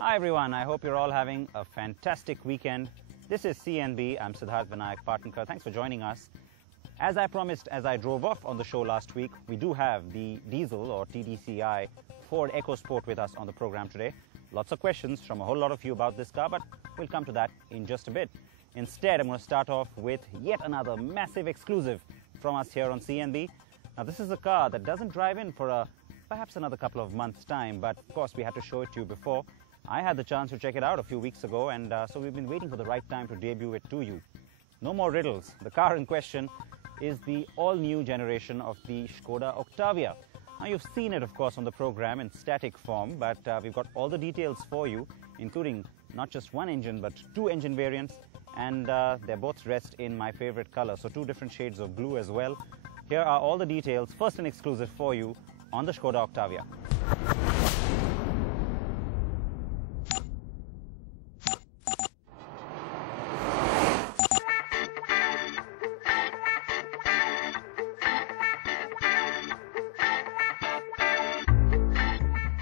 Hi everyone, I hope you're all having a fantastic weekend. This is CNB, I'm Siddharth Vinayak Partnkar. Thanks for joining us. As I promised as I drove off on the show last week, we do have the diesel or TDCI Ford EcoSport with us on the program today. Lots of questions from a whole lot of you about this car, but we'll come to that in just a bit. Instead, I'm going to start off with yet another massive exclusive from us here on CNB. Now this is a car that doesn't drive in for perhaps another couple of months' time, but of course we had to show it to you before. I had the chance to check it out a few weeks ago, and so we've been waiting for the right time to debut it to you. No more riddles. The car in question is the all-new generation of the Skoda Octavia. Now you've seen it of course on the program in static form, but we've got all the details for you, including not just one engine but two engine variants, and they're both dressed in my favorite color, so two different shades of blue as well. Here are all the details, first and exclusive for you on the Skoda Octavia.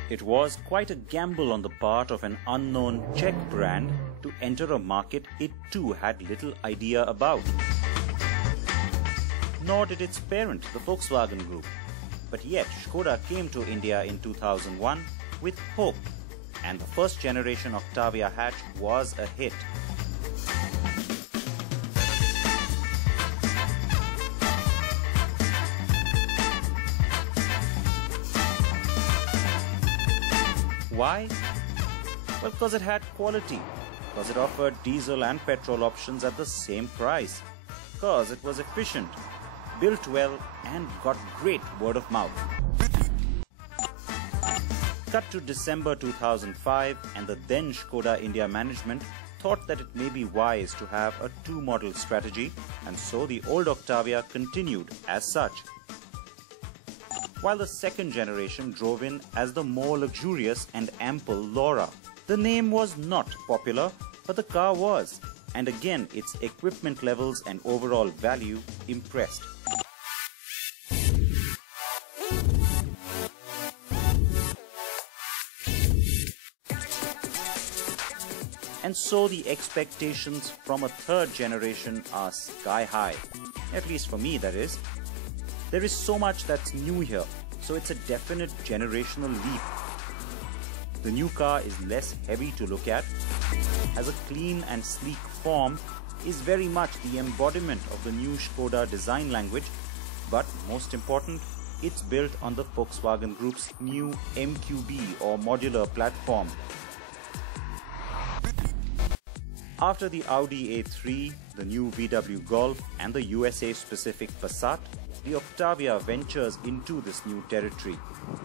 It was quite a gamble on the part of an unknown Czech brand to enter a market it too had little idea about. Nor did its parent, the Volkswagen Group. But yet, Skoda came to India in 2001 with hope, and the first generation Octavia hatch was a hit. Why? Well, because it had quality, because it offered diesel and petrol options at the same price, because it was efficient, built well, and got great word of mouth. Cut to December 2005, and the then Skoda India management thought that it may be wise to have a two-model strategy, and so the old Octavia continued as such, while the second generation drove in as the more luxurious and ample Laura. The name was not popular, but the car was, and again its equipment levels and overall value impressed. And so the expectations from a third generation are sky high, at least for me that is. There is so much that's new here, so it's a definite generational leap. The new car is less heavy to look at, has a clean and sleek form, is very much the embodiment of the new Skoda design language, but most important, it's built on the Volkswagen Group's new MQB or modular platform. After the Audi A3, the new VW Golf and the USA-specific Passat, the Octavia ventures into this new territory.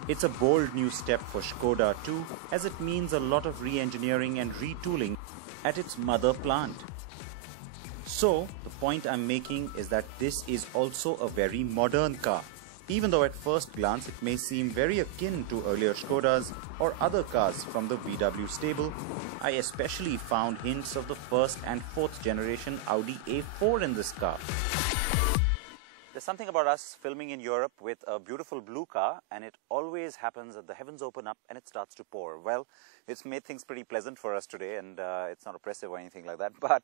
It's a bold new step for Skoda too, as it means a lot of re-engineering and retooling at its mother plant. So, the point I'm making is that this is also a very modern car. Even though at first glance it may seem very akin to earlier Skodas or other cars from the VW stable, I especially found hints of the first and fourth generation Audi A4 in this car. There's something about us filming in Europe with a beautiful blue car, and it always happens that the heavens open up and it starts to pour. Well, it's made things pretty pleasant for us today, and it's not oppressive or anything like that, but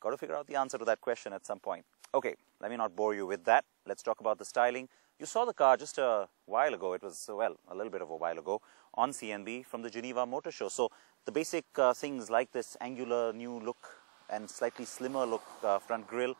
got to figure out the answer to that question at some point. Okay, let me not bore you with that. Let's talk about the styling. You saw the car just a while ago. It was, well, a little bit of a while ago on CNB from the Geneva Motor Show. So the basic things like this angular new look and slightly slimmer look front grille,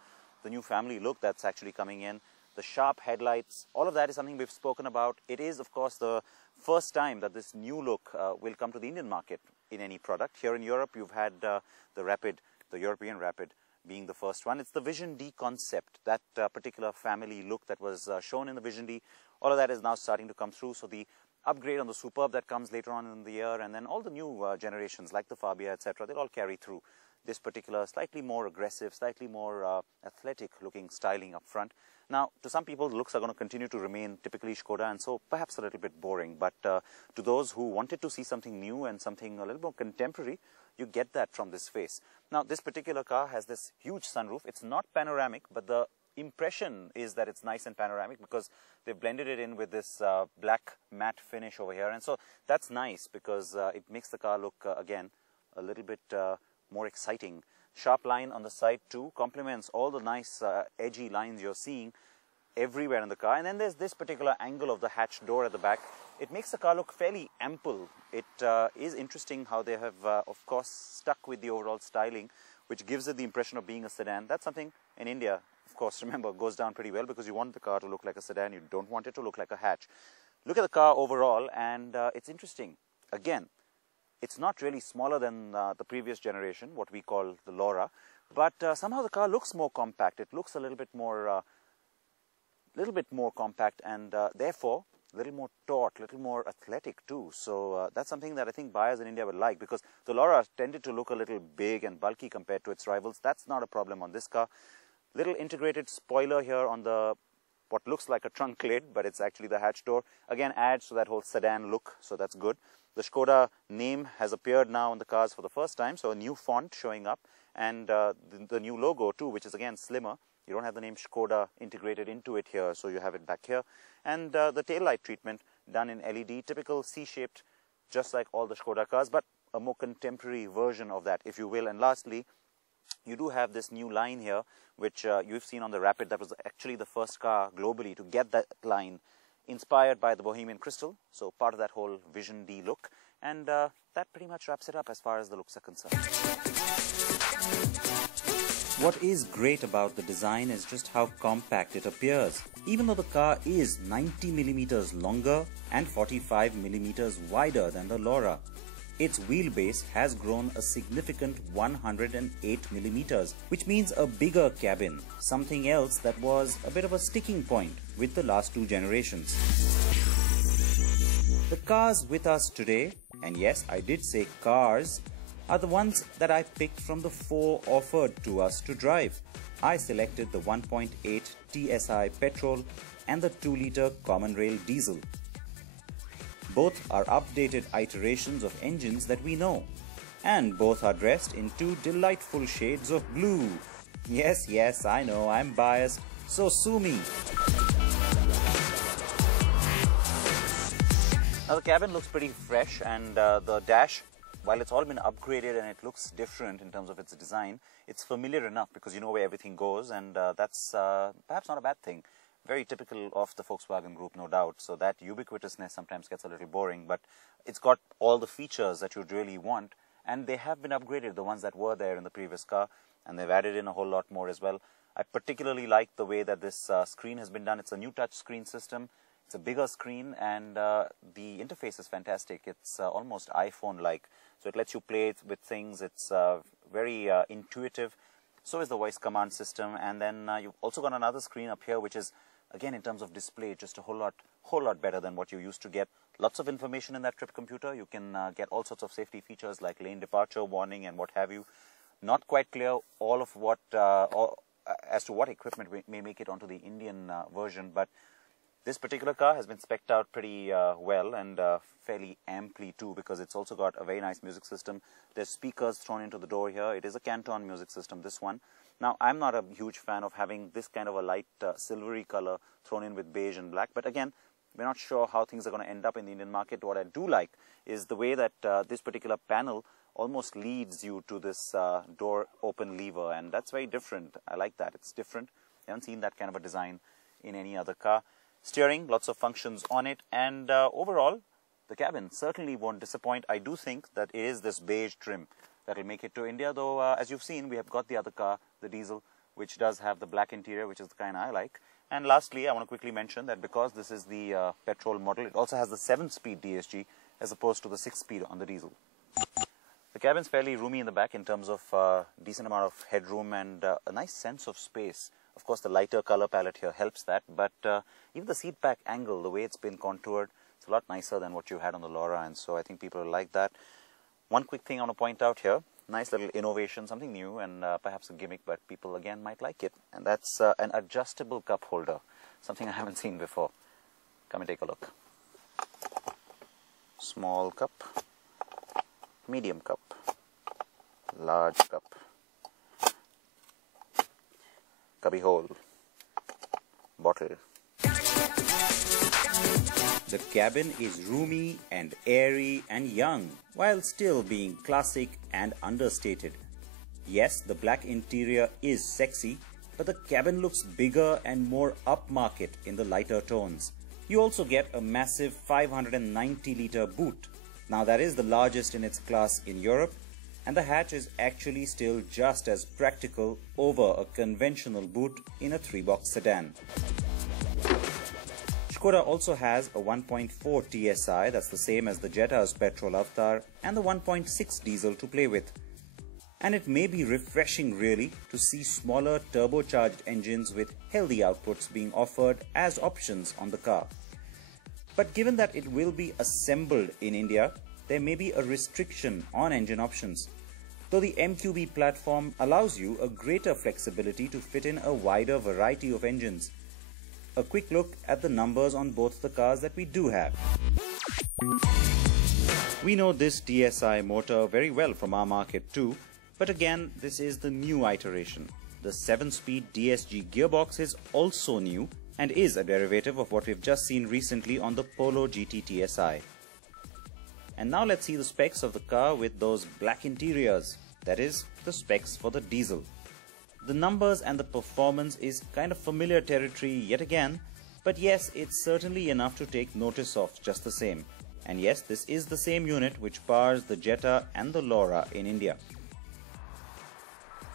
the new family look that's actually coming in, the sharp headlights, all of that is something we've spoken about. It is, of course, the first time that this new look will come to the Indian market in any product. Here in Europe, you've had the Rapid, the European Rapid, being the first one. It's the Vision D concept, that particular family look that was shown in the Vision D. All of that is now starting to come through. So the upgrade on the Superb that comes later on in the year, and then all the new generations like the Fabia, etc., they'll all carry through this particular slightly more aggressive, slightly more athletic looking styling up front. Now, to some people, the looks are going to continue to remain typically Skoda, and so perhaps a little bit boring. But to those who wanted to see something new and something a little more contemporary, you get that from this face. Now, this particular car has this huge sunroof. It's not panoramic, but the impression is that it's nice and panoramic because they've blended it in with this black matte finish over here. And so that's nice because it makes the car look, again, a little bit more exciting. Sharp line on the side too, complements all the nice edgy lines you're seeing everywhere in the car. And then there's this particular angle of the hatch door at the back. It makes the car look fairly ample. It is interesting how they have, of course, stuck with the overall styling, which gives it the impression of being a sedan. That's something in India, of course, remember, goes down pretty well because you want the car to look like a sedan. You don't want it to look like a hatch. Look at the car overall, and it's interesting. Again, it's not really smaller than the previous generation, what we call the Laura, but somehow the car looks more compact. It looks a little bit more compact, and therefore a little more taut, a little more athletic too. So that's something that I think buyers in India will like, because the Laura tended to look a little big and bulky compared to its rivals. That's not a problem on this car. Little integrated spoiler here on the what looks like a trunk lid, but it's actually the hatch door. Again, adds to that whole sedan look, so that's good. The Skoda name has appeared now on the cars for the first time, so a new font showing up, and the new logo too, which is again slimmer. You don't have the name Skoda integrated into it here, so you have it back here. And the tail light treatment done in LED, typical C-shaped, just like all the Skoda cars, but a more contemporary version of that, if you will. And lastly, you do have this new line here, which you've seen on the Rapid. That was actually the first car globally to get that line, inspired by the Bohemian Crystal, so part of that whole Vision D look. And that pretty much wraps it up as far as the looks are concerned. What is great about the design is just how compact it appears. Even though the car is 90 millimeters longer and 45 millimeters wider than the Laura, its wheelbase has grown a significant 108 millimeters, which means a bigger cabin, something else that was a bit of a sticking point with the last two generations. The cars with us today, and yes, I did say cars, are the ones that I picked from the 4 offered to us to drive. I selected the 1.8 TSI petrol and the 2-liter common rail diesel. Both are updated iterations of engines that we know, and both are dressed in 2 delightful shades of blue. Yes, I know, I'm biased, so sue me. Now the cabin looks pretty fresh, and the dash, while it's all been upgraded and it looks different in terms of its design, it's familiar enough because you know where everything goes, and that's perhaps not a bad thing. Very typical of the Volkswagen Group, no doubt. So that ubiquitousness sometimes gets a little boring, but it's got all the features that you'd really want, and they have been upgraded, the ones that were there in the previous car, and they've added in a whole lot more as well. I particularly like the way that this screen has been done. It's a new touch screen system. It's a bigger screen, and the interface is fantastic. It's almost iPhone-like. So it lets you play with things. It's very intuitive. So is the voice command system. And then you've also got another screen up here, which is, again, in terms of display, just a whole lot better than what you used to get. Lots of information in that trip computer. You can get all sorts of safety features like lane departure warning and what have you. Not quite clear all of what, as to what equipment may make it onto the Indian version, but this particular car has been spec'd out pretty well, and fairly amply too, because it's also got a very nice music system. There's speakers thrown into the door here. It is a Canton music system, this one. Now, I'm not a huge fan of having this kind of a light silvery color thrown in with beige and black, but again, we're not sure how things are going to end up in the Indian market. What I do like is the way that this particular panel almost leads you to this door open lever, and that's very different. I like that. It's different. I haven't seen that kind of a design in any other car. Steering, lots of functions on it, and overall, the cabin certainly won't disappoint. I do think that it is this beige trim that will make it to India, though as you've seen, we have got the other car, the diesel, which does have the black interior, which is the kind I like. And lastly, I want to quickly mention that because this is the petrol model, it also has the 7-speed DSG as opposed to the 6-speed on the diesel. The cabin's fairly roomy in the back in terms of decent amount of headroom and a nice sense of space. Of course, the lighter color palette here helps that, but even the seat back angle, the way it's been contoured, it's a lot nicer than what you had on the Laura, and so I think people will like that. One quick thing I want to point out here, nice little innovation, something new and perhaps a gimmick, but people again might like it, and that's an adjustable cup holder, something I haven't seen before. Come and take a look. Small cup, medium cup, large cup, cubby hole, bottle. The cabin is roomy and airy and young, while still being classic and understated. Yes, the black interior is sexy, but the cabin looks bigger and more upmarket in the lighter tones. You also get a massive 590-litre boot. Now that is the largest in its class in Europe, and the hatch is actually still just as practical over a conventional boot in a 3-box sedan. Skoda also has a 1.4 TSI, that's the same as the Jetta's petrol avatar, and the 1.6 diesel to play with. And it may be refreshing really to see smaller turbocharged engines with healthy outputs being offered as options on the car. But given that it will be assembled in India, there may be a restriction on engine options, though the MQB platform allows you a greater flexibility to fit in a wider variety of engines. A quick look at the numbers on both the cars that we do have. We know this TSI motor very well from our market too, but again, this is the new iteration. The 7-speed DSG gearbox is also new and is a derivative of what we've just seen recently on the Polo GT TSI. And now let's see the specs of the car with those black interiors, that is, the specs for the diesel. The numbers and the performance is kind of familiar territory yet again, but yes, it's certainly enough to take notice of just the same. And yes, this is the same unit which powers the Jetta and the Laura in India.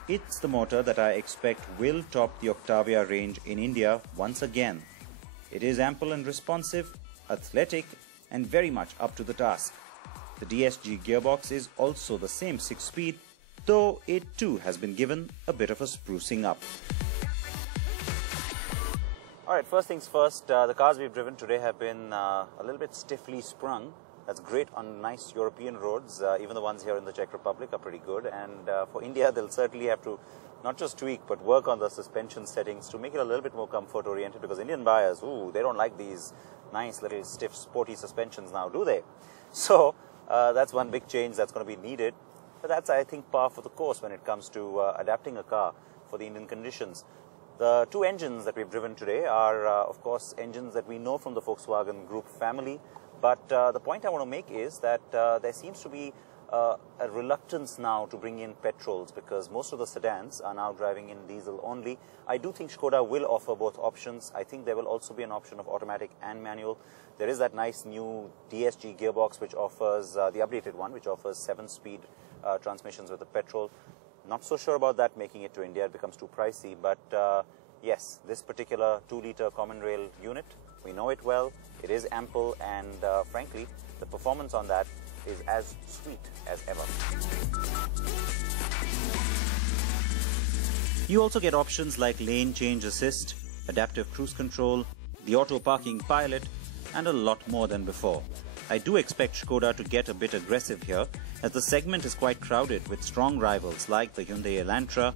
It's the motor that I expect will top the Octavia range in India once again. It is ample and responsive, athletic, and very much up to the task. The DSG gearbox is also the same 6-speed, though it too has been given a bit of a sprucing up. Alright, first things first, the cars we've driven today have been a little bit stiffly sprung. That's great on nice European roads. Even the ones here in the Czech Republic are pretty good. And for India, they'll certainly have to not just tweak, but work on the suspension settings to make it a little bit more comfort-oriented, because Indian buyers, they don't like these nice little stiff, sporty suspensions now, do they? So that's one big change that's going to be needed. But that's, I think, par for the course when it comes to adapting a car for the Indian conditions. The two engines that we've driven today are, of course, engines that we know from the Volkswagen Group family. But the point I want to make is that there seems to be a reluctance now to bring in petrols, because most of the sedans are now driving in diesel only. I do think Skoda will offer both options. I think there will also be an option of automatic and manual. There is that nice new DSG gearbox which offers, the updated one, which offers 7-speed transmissions with the petrol. Not so sure about that making it to India, it becomes too pricey, but yes, this particular 2-litre common rail unit, we know it well, it is ample, and frankly, the performance on that is as sweet as ever. You also get options like lane change assist, adaptive cruise control, the auto parking pilot, and a lot more than before. I do expect Skoda to get a bit aggressive here, as the segment is quite crowded with strong rivals like the Hyundai Elantra,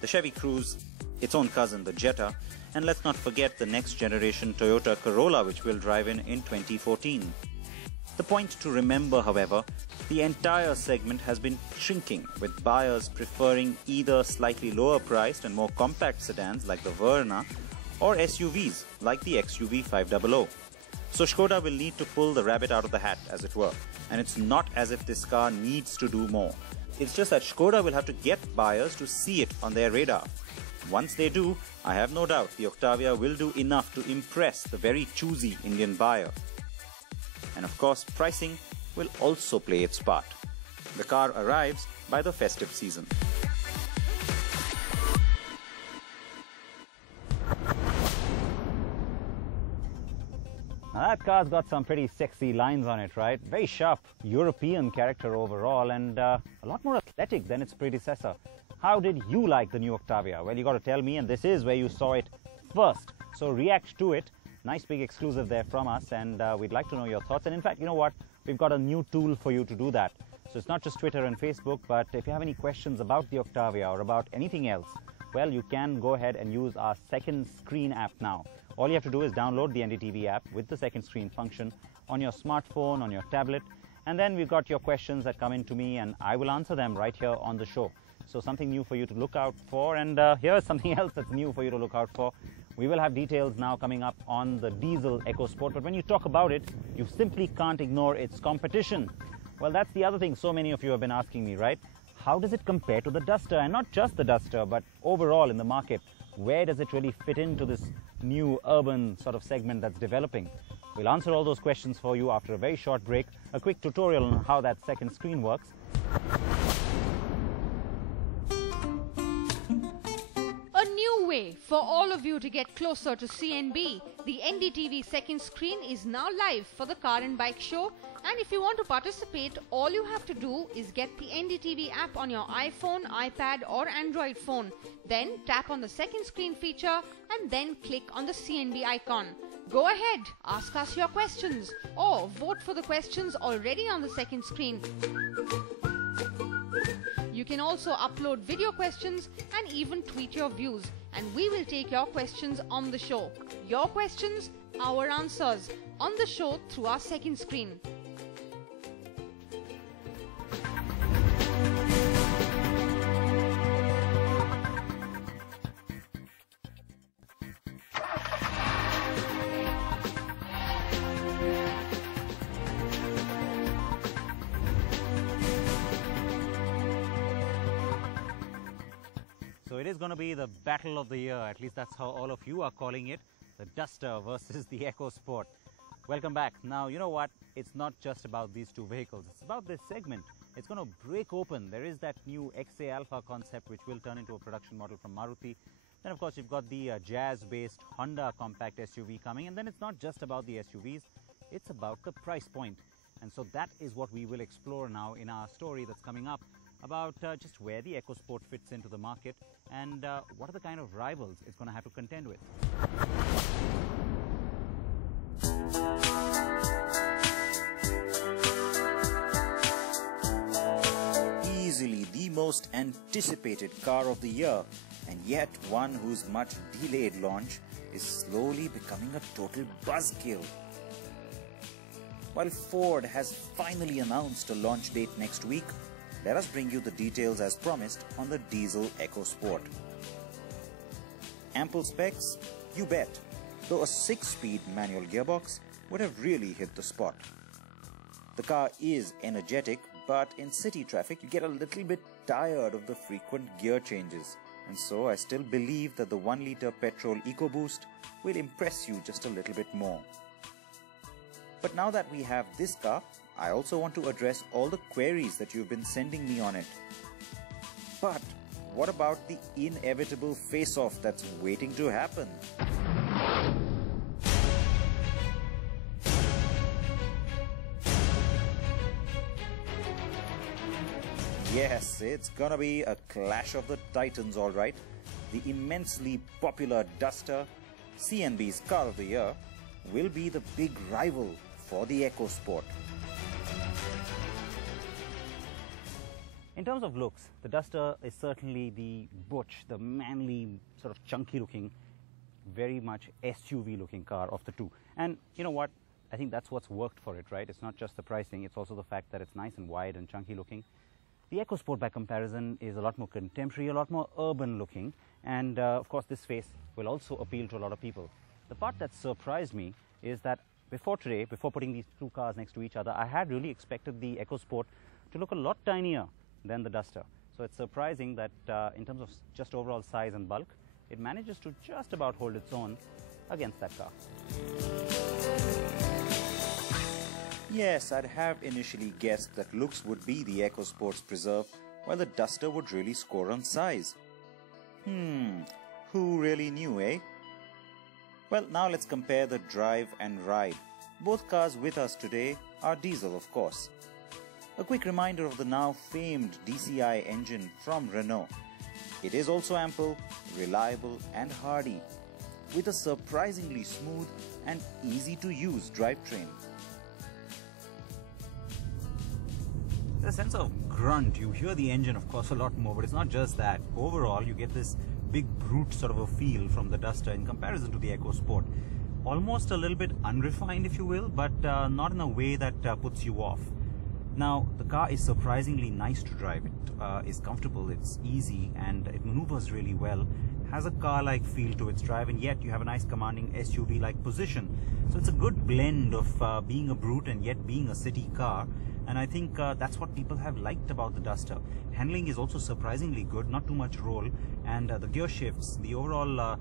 the Chevy Cruze, its own cousin the Jetta, and let's not forget the next generation Toyota Corolla, which will drive in 2014. The point to remember, however, the entire segment has been shrinking, with buyers preferring either slightly lower priced and more compact sedans like the Verna, or SUVs like the XUV 500. So Skoda will need to pull the rabbit out of the hat, as it were. And it's not as if this car needs to do more. It's just that Skoda will have to get buyers to see it on their radar. Once they do, I have no doubt the Octavia will do enough to impress the very choosy Indian buyer. And of course, pricing will also play its part. The car arrives by the festive season. Now that car's got some pretty sexy lines on it, right? Very sharp European character overall, and a lot more athletic than its predecessor. How did you like the new Octavia? Well, you got to tell me, and this is where you saw it first. So react to it. Nice big exclusive there from us, and we'd like to know your thoughts. And in fact, you know what? We've got a new tool for you to do that. So it's not just Twitter and Facebook, but if you have any questions about the Octavia or about anything else, well, you can go ahead and use our second screen app now. All you have to do is download the NDTV app with the second screen function on your smartphone, on your tablet, and then we've got your questions that come in to me, and I will answer them right here on the show. So something new for you to look out for, and here's something else that's new for you to look out for. We will have details now coming up on the diesel EcoSport, but when you talk about it, you simply can't ignore its competition. Well, that's the other thing so many of you have been asking me, right? How does it compare to the Duster? And not just the Duster, but overall in the market. Where does it really fit into this new urban sort of segment that's developing? We'll answer all those questions for you after a very short break, a quick tutorial on how that second screen works. A new way for all of you to get closer to CNB. The NDTV second screen is now live for the Car and Bike Show, and if you want to participate, all you have to do is get the NDTV app on your iPhone, iPad or Android phone. Then tap on the second screen feature and then click on the CNB icon. Go ahead, ask us your questions or vote for the questions already on the second screen. You can also upload video questions and even tweet your views, and we will take your questions on the show. Your questions, our answers on the show through our second screen. So it is going to be the battle of the year, at least that's how all of you are calling it, the Duster versus the EcoSport. Welcome back. Now, you know what? It's not just about these two vehicles, it's about this segment. It's going to break open. There is that new XA Alpha concept which will turn into a production model from Maruti. Then of course you've got the Jazz-based Honda compact SUV coming, and then it's not just about the SUVs, it's about the price point. And so that is what we will explore now in our story that's coming up, about just where the EcoSport fits into the market and what are the kind of rivals it's going to have to contend with. Easily the most anticipated car of the year, and yet one whose much delayed launch is slowly becoming a total buzzkill. While Ford has finally announced a launch date next week, let us bring you the details as promised on the diesel EcoSport. Ample specs? You bet, though a 6-speed manual gearbox would have really hit the spot. The car is energetic, but in city traffic you get a little bit tired of the frequent gear changes, and so I still believe that the 1-litre petrol EcoBoost will impress you just a little bit more. But now that we have this car, I also want to address all the queries that you've been sending me on it. But what about the inevitable face-off that's waiting to happen? Yes, it's gonna be a clash of the titans, all right. The immensely popular Duster, CNB's car of the year, will be the big rival for the EcoSport. In terms of looks, the Duster is certainly the butch, the manly, sort of chunky looking, very much SUV looking car of the two. And you know what? I think that's what's worked for it, right? It's not just the pricing, it's also the fact that it's nice and wide and chunky looking. The EcoSport by comparison is a lot more contemporary, a lot more urban looking, and of course this face will also appeal to a lot of people. The part that surprised me is that before putting these two cars next to each other, I had really expected the EcoSport to look a lot tinier than the Duster. So it's surprising that in terms of just overall size and bulk, it manages to just about hold its own against that car. Yes, I'd have initially guessed that looks would be the EcoSport's preserve, while the Duster would really score on size. Who really knew, eh? Well, now let's compare the drive and ride. Both cars with us today are diesel, of course. A quick reminder of the now famed DCI engine from Renault. It is also ample, reliable and hardy, with a surprisingly smooth and easy to use drivetrain. There's a sense of grunt. You hear the engine, of course, a lot more, but it's not just that. Overall, you get this big brute sort of a feel from the Duster in comparison to the EcoSport. Almost a little bit unrefined, if you will, but not in a way that puts you off. Now, the car is surprisingly nice to drive. It is comfortable, it's easy, and it maneuvers really well. has a car-like feel to its drive, and yet you have a nice commanding SUV-like position. So it's a good blend of being a brute and yet being a city car, and I think that's what people have liked about the Duster. Handling is also surprisingly good, not too much roll, and the gear shifts, the overall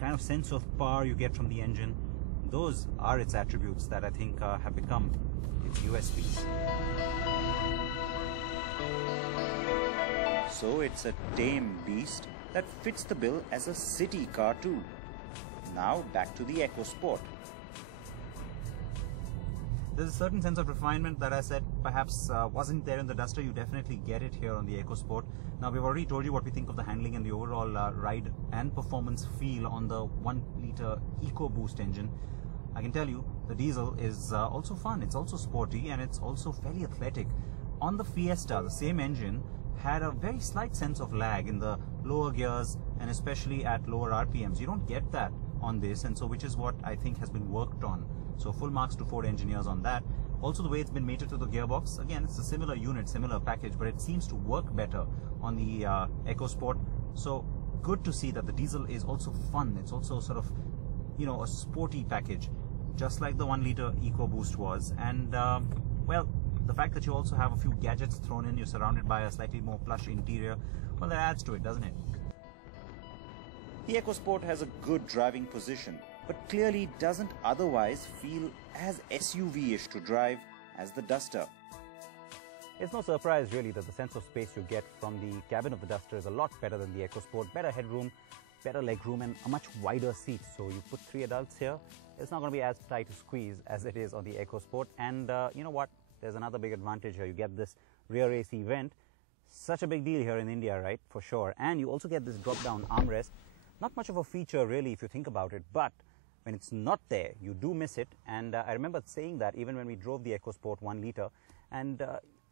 kind of sense of power you get from the engine, those are its attributes that I think have become its USPs. So it's a tame beast that fits the bill as a city car too. Now back to the EcoSport. There's a certain sense of refinement that I said perhaps wasn't there in the Duster. You definitely get it here on the EcoSport. Now we've already told you what we think of the handling and the overall ride and performance feel on the 1-litre EcoBoost engine. I can tell you the diesel is also fun, it's also sporty, and it's also fairly athletic. On the Fiesta, the same engine had a very slight sense of lag in the lower gears and especially at lower RPMs. You don't get that on this, and so which is what I think has been worked on. So full marks to Ford engineers on that. Also the way it's been mated to the gearbox, again it's a similar unit, similar package, but it seems to work better on the EcoSport. So good to see that the diesel is also fun. It's also sort of, you know, a sporty package, just like the 1-litre EcoBoost was. And well, the fact that you also have a few gadgets thrown in, you're surrounded by a slightly more plush interior, well, that adds to it, doesn't it? The EcoSport has a good driving position, but clearly doesn't otherwise feel as SUV-ish to drive as the Duster. It's no surprise really that the sense of space you get from the cabin of the Duster is a lot better than the EcoSport. Better headroom, better legroom, and a much wider seat. So you put 3 adults here, it's not going to be as tight a squeeze as it is on the EcoSport. And you know what? There's another big advantage here. You get this rear AC vent. Such a big deal here in India, right? For sure. And you also get this drop-down armrest. Not much of a feature really if you think about it, but when it's not there, you do miss it. And I remember saying that even when we drove the EcoSport 1-litre, and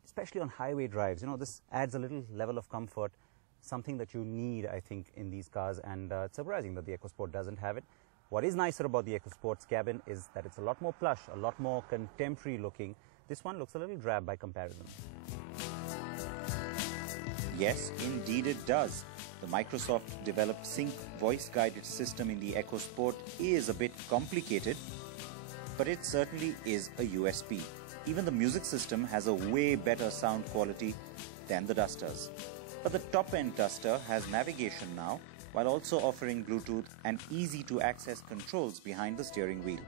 especially on highway drives, you know, this adds a little level of comfort, something that you need, I think, in these cars, and it's surprising that the EcoSport doesn't have it. What is nicer about the EcoSport's cabin is that it's a lot more plush, a lot more contemporary looking. This one looks a little drab by comparison. Yes, indeed it does. The Microsoft-developed Sync voice-guided system in the EcoSport is a bit complicated, but it certainly is a USP. Even the music system has a way better sound quality than the Dusters. But the top-end Duster has navigation now, while also offering Bluetooth and easy-to-access controls behind the steering wheel.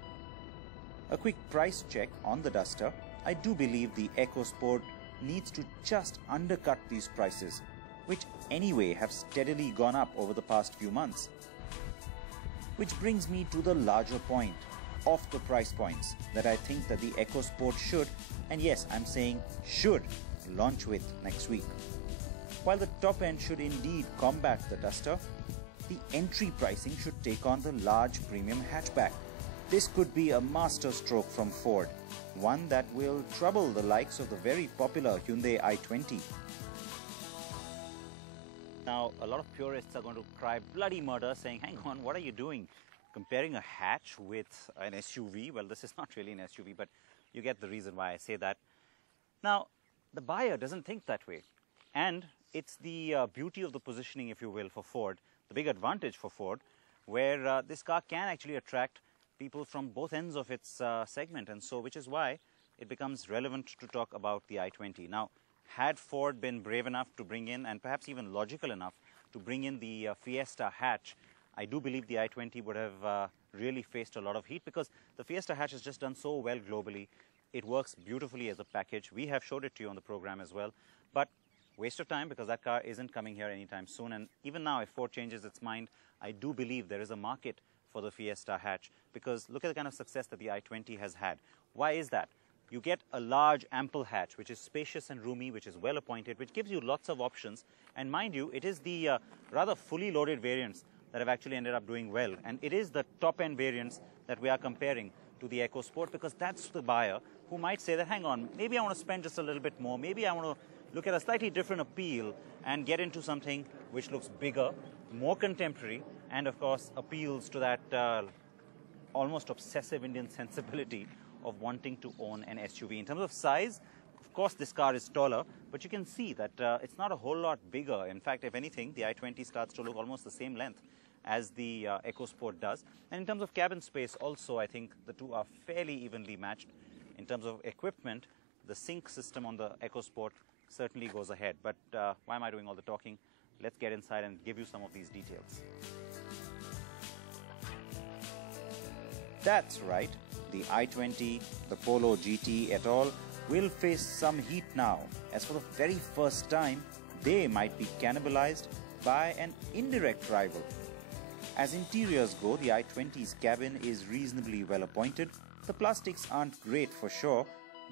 A quick price check on the Duster. I do believe the EcoSport needs to just undercut these prices, which anyway have steadily gone up over the past few months. Which brings me to the larger point of the price points that I think that the EcoSport should, and yes, I'm saying should, launch with next week. While the top end should indeed combat the Duster, the entry pricing should take on the large premium hatchback. This could be a masterstroke from Ford, one that will trouble the likes of the very popular Hyundai i20. Now, a lot of purists are going to cry bloody murder saying, hang on, what are you doing? Comparing a hatch with an SUV? Well, this is not really an SUV, but you get the reason why I say that. Now, the buyer doesn't think that way. And it's the beauty of the positioning, if you will, for Ford, the big advantage for Ford, where this car can actually attract people from both ends of its segment, and so which is why it becomes relevant to talk about the i20. Now, had Ford been brave enough to bring in, and perhaps even logical enough to bring in the Fiesta hatch, I do believe the i20 would have really faced a lot of heat, because the Fiesta hatch has just done so well globally. It works beautifully as a package. We have showed it to you on the program as well, but waste of time, because that car isn't coming here anytime soon. And even now, if Ford changes its mind, I do believe there is a market for the Fiesta hatch, because look at the kind of success that the i20 has had. Why is that? You get a large, ample hatch, which is spacious and roomy, which is well appointed, which gives you lots of options. And mind you, it is the rather fully loaded variants that have actually ended up doing well. And it is the top-end variants that we are comparing to the EcoSport, because that's the buyer who might say that, hang on, maybe I want to spend just a little bit more. Maybe I want to look at a slightly different appeal and get into something which looks bigger, more contemporary, and of course appeals to that almost obsessive Indian sensibility of wanting to own an SUV. In terms of size, of course this car is taller, but you can see that it's not a whole lot bigger. In fact, if anything, the i20 starts to look almost the same length as the EcoSport does. And in terms of cabin space also, I think the two are fairly evenly matched. In terms of equipment, the sync system on the EcoSport certainly goes ahead. But why am I doing all the talking? Let's get inside and give you some of these details. That's right, the i20, the Polo GT et al. Will face some heat now, as for the very first time, they might be cannibalized by an indirect rival. As interiors go, the i20's cabin is reasonably well appointed. The plastics aren't great for sure,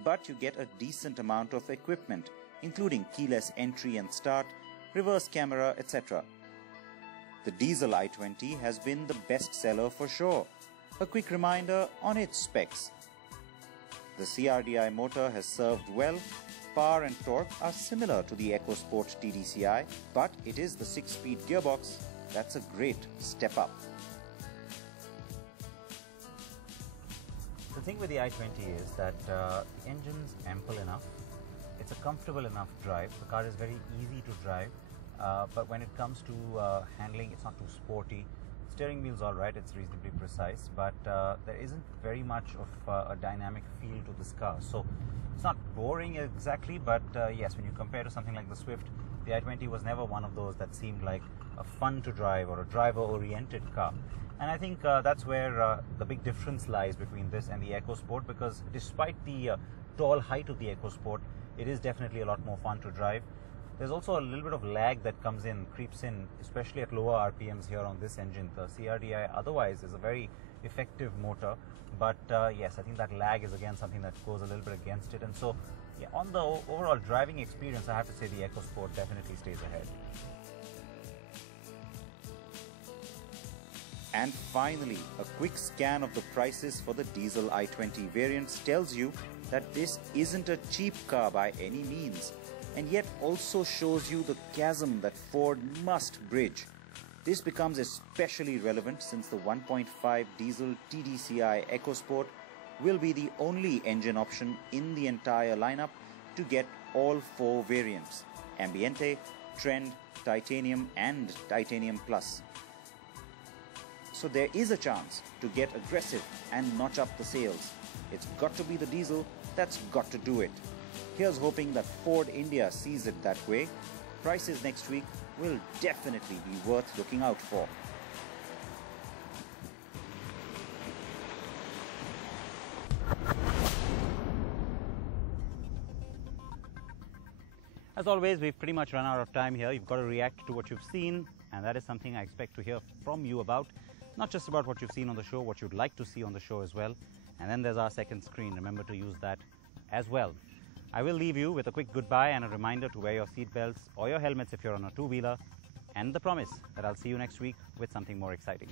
but you get a decent amount of equipment, including keyless entry and start, reverse camera, etc. The diesel i20 has been the best seller for sure. A quick reminder on its specs. The CRDI motor has served well. Power and torque are similar to the EcoSport TDCi, but it is the 6-speed gearbox. That's a great step up. The thing with the i20 is that the engine's ample enough. It's a comfortable enough drive. The car is very easy to drive, but when it comes to handling, it's not too sporty. Steering wheel's all right, it's reasonably precise, but there isn't very much of a dynamic feel to this car. So it's not boring exactly, but yes, when you compare to something like the Swift, the i20 was never one of those that seemed like a fun to drive or a driver-oriented car. And I think that's where the big difference lies between this and the EcoSport, because despite the tall height of the EcoSport, it is definitely a lot more fun to drive. There's also a little bit of lag that creeps in, especially at lower RPMs here on this engine. The CRDI otherwise is a very effective motor, but yes, I think that lag is again something that goes a little bit against it. And so yeah, on the overall driving experience, I have to say the EcoSport definitely stays ahead. And finally, a quick scan of the prices for the diesel i20 variants tells you that this isn't a cheap car by any means, and yet also shows you the chasm that Ford must bridge. This becomes especially relevant since the 1.5 diesel TDCi EcoSport will be the only engine option in the entire lineup to get all 4 variants: Ambiente, Trend, Titanium and Titanium Plus. So there is a chance to get aggressive and notch up the sales. It's got to be the diesel that's got to do it. Here's hoping that Ford India sees it that way. Prices next week will definitely be worth looking out for. As always, we've pretty much run out of time here. You've got to react to what you've seen, and that is something I expect to hear from you about. Not just about what you've seen on the show, what you'd like to see on the show as well. And then there's our second screen. Remember to use that as well. I will leave you with a quick goodbye and a reminder to wear your seatbelts or your helmets if you're on a two-wheeler, and the promise that I'll see you next week with something more exciting.